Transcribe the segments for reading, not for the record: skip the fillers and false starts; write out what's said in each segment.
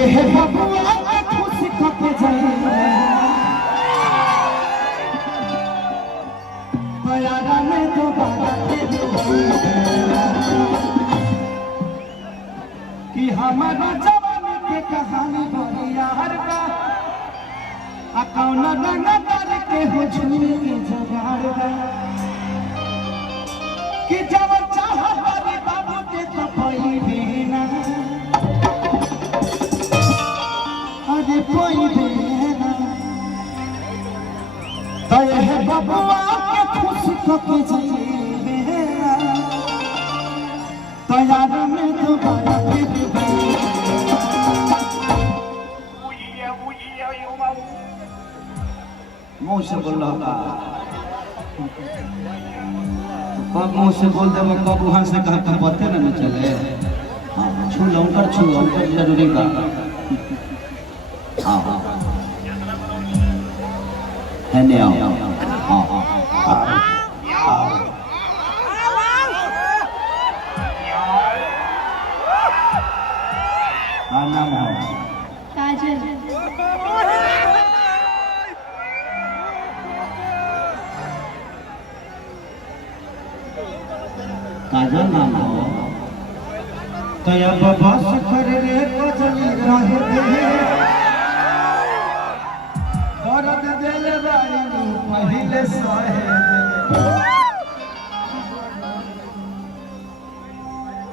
ये है बबुआ खुश कके जाए बयारा में दोबारा कि हमारा जवानी के कहानी बड़ी यार का कौना रंगा कर के हो झूले के जगाड़ का कि जब चाह बाबी बाबू के तो कोई भी ना अरे कोई भी ना तो यह बबुआ के खुश कके जाइए तो यार में दोबारा मुँह से बोल रहा कब मुँह से बोल दे कब वहाँ से कहा था पते न चले छू लौकर जरूरी का हाँ हाँ है नहीं आओ हाँ हाँ नाम है काजल काजल नाम हो कया बाबा सखर रे कजली रहे दे दर्द दिल बारी पहले सहे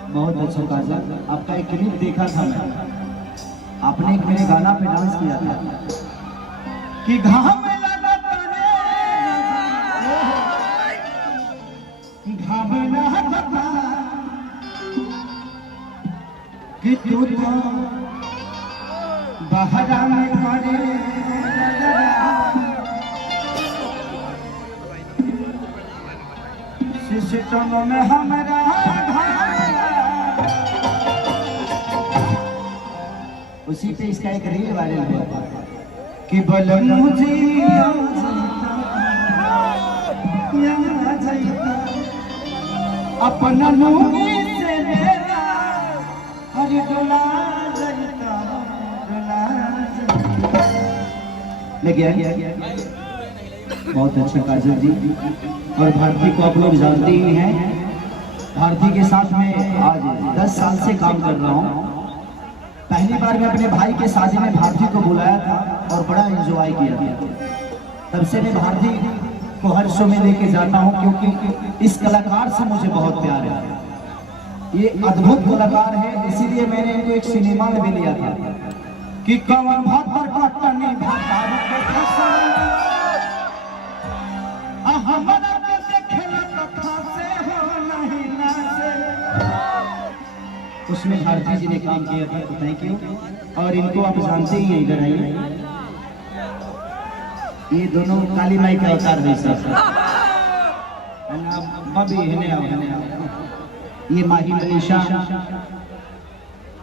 बहुत अच्छा काजल आपका एक क्लिप देखा था मैं आपने एक मेरे गाना पे डांस किया था कि घाम लगा तने घाम लगा कि तू तो बहरा में करे सिस्टम में हमारा उसी पे इसका एक रील वायरल हुआ था कि बलम मुझे अपना लूंगी से मेरा हरि डोला जाता बहुत अच्छा काजल जी और भारती को आप लोग जानते ही हैं भारती के साथ में आज 10 साल से काम कर रहा हूँ पहली बार मैं अपने भाई के शादी में भारती को बुलाया था और बड़ा एंजॉय किया था तब से मैं भारती को हर शो में लेके जाता हूं क्योंकि इस कलाकार से मुझे बहुत प्यार है ये अद्भुत कलाकार है इसीलिए मैंने इनको एक सिनेमा में भी लिया था कि कवन भातर कटनी भातर के फसल हमरा के देखला कथा से हो नहीं ना से उसमें भारती जी ने काम किया था थैंक यू और इनको आप जानते ही हैं इधर आइए ये दोनों काली माई का अवतार है सर ये माही मनीषा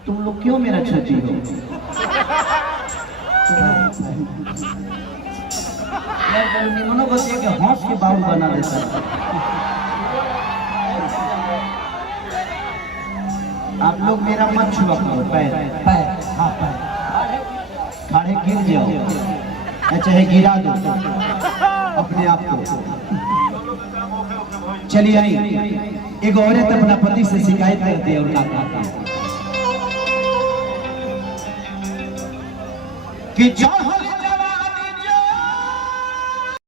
तुम लोग क्यों मेरा क्षति हो निमनो बस ये हौस के बाउल बना देता आप लोग मेरा मत छुआ करो पैर पैर हाँ पैर खड़े गिर जाओ चाहे गिरा दो अपने आप को चलिए आई एक औरत अपना पति से शिकायत करती है और क्या कहती है कि